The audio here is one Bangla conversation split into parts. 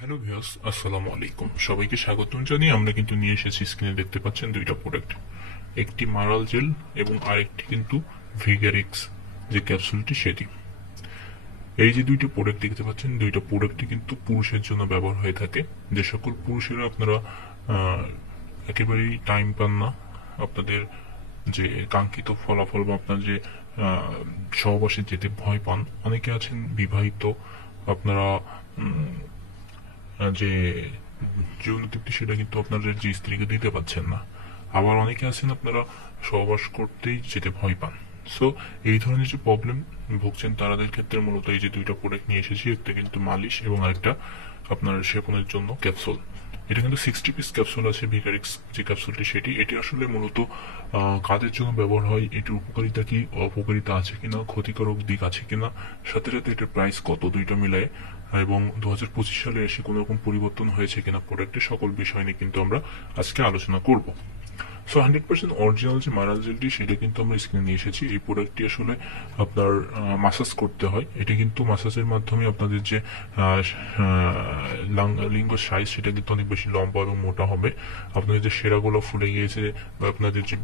হ্যালো ভিউয়ার্স, আসসালামু আলাইকুম। সবাইকে স্বাগতম জানিয়ে আমরা কিন্তু নিয়ে এসেছি, স্ক্রিনে দেখতে পাচ্ছেন দুইটা প্রোডাক্ট, একটি মারাল জেল এবং আরেকটি কিন্তু ভিগারিক্স যে ক্যাপসুলটি সেটি। এই যে দুইটা প্রোডাক্ট দেখতে পাচ্ছেন, দুইটা প্রোডাক্টই কিন্তু পুরুষের জন্য ব্যবহার হয়ে থাকে। যে সকল পুরুষেরা আপনারা একেবারেই টাইম পান না আপনাদের যে কাঙ্ক্ষিত ফলাফল বা আপনার যে সহবাসে যেতে ভয় পান, অনেকে আছেন বিবাহিত, আপনারা যে যৌন তৃপ্তি সেটা কিন্তু আপনাদের যে স্ত্রীকে দিতে পাচ্ছেন না। আবার অনেকে আছেন আপনারা সহবাস করতেই যেতে ভয় পান। সো এই ধরনের যে প্রবলেম ভুগছেন তাদের ক্ষেত্রে মূলত এই যে দুইটা প্রোডাক্ট নিয়ে এসেছি, একটা কিন্তু মালিশ এবং আরেকটা আপনার সেবনের জন্য ক্যাপসুল। এটা কিন্তু 60 পিস ক্যাপসুল আছে, ভিগারিক্স যে ক্যাপসুলটি সেটি। এটি আসলে মূলত কাদের জন্য ব্যবহার হয়, এটির উপকারিতা কি, অপকারিতা আছে কিনা, ক্ষতিকারক দিক আছে কিনা, সাথে সাথে এটার প্রাইস কত, দুইটা মিলায়, এবং 2025 সালে এসে কোনো রকম পরিবর্তন হয়েছে কিনা প্রোডাক্টের, সকল বিষয় নিয়ে কিন্তু আমরা আজকে আলোচনা করব। সো 100% অরিজিনাল যে মারাল জেলটি সেটা কিন্তু আমরা স্ক্রিনে নিয়ে এসেছি। এই প্রোডাক্টটি আসলে আপনার মাসাজ করতে হয়। এটা কিন্তু মাসাজের মাধ্যমে আপনাদের যে লিঙ্গ সাইজ সেটা কিন্তু অনেক বেশি লম্বা এবং মোটা হবে। আপনাদের যে শিরাগুলো ফুলে গিয়েছে বা আপনাদের যে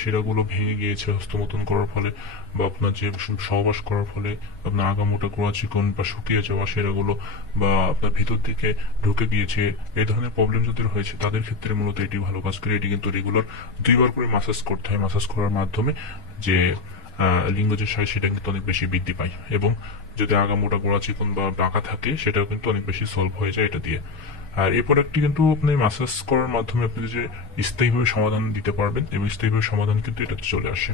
শিরাগুলো ভেঙে গিয়েছে হস্তমৈথুন করার ফলে বা আপনার যে সহবাস করার ফলে আপনার আগামোটা গোড়া চিকন বা শুকিয়ে যাওয়া শিরাগুলো বা আপনার ভিতর থেকে ঢুকে গিয়েছে, এই ধরনের প্রবলেম যদি হয়েছে তাদের ক্ষেত্রে মূলত এটি ভালো কাজ করে। এটি কিন্তু রেগুলার 2 বার করে মাসাজ করতে হয়। মাসাজ করার মাধ্যমে যে লিঙ্গ যে সাইজ সেটা কিন্তু অনেক বেশি বৃদ্ধি পায়, এবং যদি আগামোটা গোড়া চিকন বা বাঁকা থাকে সেটাও কিন্তু অনেক বেশি সলভ হয়ে যায় এটা দিয়ে। আর এই প্রোডাক্টটি কিন্তু আপনি মাসাজ করার মাধ্যমে আপনি যে স্থায়ীভাবে সমাধান দিতে পারবেন, এবং স্থায়ীভাবে সমাধান কিন্তু এটাতে চলে আসে।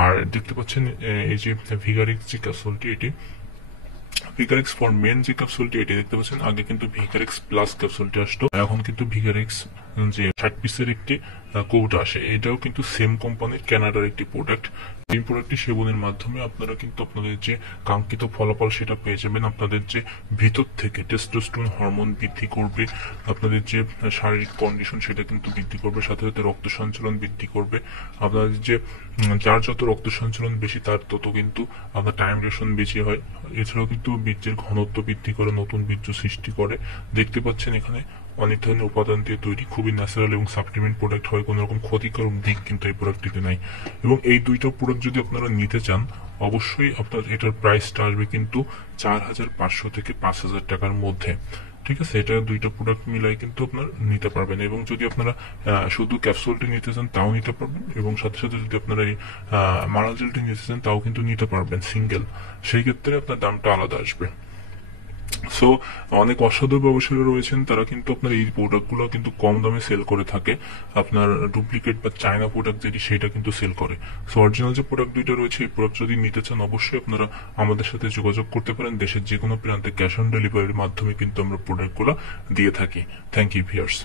আর দেখতে পাচ্ছেন এই যে ভিগারিক্স যে ক্যাপসুলটি, এটি ভিগারিক্স ফর মেন যে ক্যাপসুলটি এটি দেখতে পাচ্ছেন। আগে কিন্তু ভিগারিক্স প্লাস ক্যাপসুলটি আসতো, এখন কিন্তু ভিগারিক্স যে 60 পিসের একটি কৌটা আসে। এটাও কিন্তু সেম কোম্পানির, কানাডার একটি প্রোডাক্ট। এই প্রোডাক্টটি সেবনের মাধ্যমে আপনারা কিন্তু আপনাদের যে কাঙ্ক্ষিত ফলাফল সেটা পেয়ে যাবেন। আপনাদের যে ভিতর থেকে টেস্টোস্টেরন হরমোন বৃদ্ধি করবে, আপনাদের যে শারীরিক কন্ডিশন সেটা কিন্তু বৃদ্ধি করবে, সাথে সাথে রক্ত সঞ্চালন বৃদ্ধি করবে। আপনাদের যে যার যত রক্ত সঞ্চালন বেশি তার তত কিন্তু আপনার টাইম রেশন বেশি হয়। এছাড়াও কিন্তু বীর্যের ঘনত্ব বৃদ্ধি করে, নতুন বীর্য সৃষ্টি করে। দেখতে পাচ্ছেন এখানে অনেক ধরনের উপাদান দিয়ে তৈরি, খুবই ন্যাচারাল এবং সাপ্লিমেন্ট প্রোডাক্ট হয়। কোনো রকম ক্ষতিকারক দিক কিন্তু এই প্রোডাক্টটিতে নাই। এবং এই দুইটা প্রোডাক্ট যদি আপনারা নিতে চান, অবশ্যই আপনার এটার প্রাইসটা আসবে কিন্তু 4500 থেকে 5000 টাকার মধ্যে। ঠিক আছে, এটা দুইটা প্রোডাক্ট মিলাই কিন্তু আপনার নিতে পারবেন। এবং যদি আপনারা শুধু ক্যাপসুলটি নিতে চান তাও নিতে পারবেন, এবং সাথে সাথে যদি আপনারা এই মারাল জেলটি নিতে চান তাও কিন্তু নিতে পারবেন সিঙ্গেল। সেই ক্ষেত্রে আপনার দামটা আলাদা আসবে। সো অনেক অসাধু ব্যবসায়ী রয়েছেন, তারা কিন্তু আপনার এই প্রোডাক্টগুলো কিন্তু কম দামে সেল করে থাকে। আপনার ডুপ্লিকেট বা চায়না প্রোডাক্ট যেটি সেটা কিন্তু সেল করে। সো অরিজিনাল যে প্রোডাক্ট দুইটা রয়েছে, এই প্রোডাক্ট যদি নিতে চান অবশ্যই আপনারা আমাদের সাথে যোগাযোগ করতে পারেন। দেশের যে কোনো প্রান্তে ক্যাশ অন ডেলিভারির মাধ্যমে কিন্তু আমরা প্রোডাক্টগুলো দিয়ে থাকি। Thank you viewers.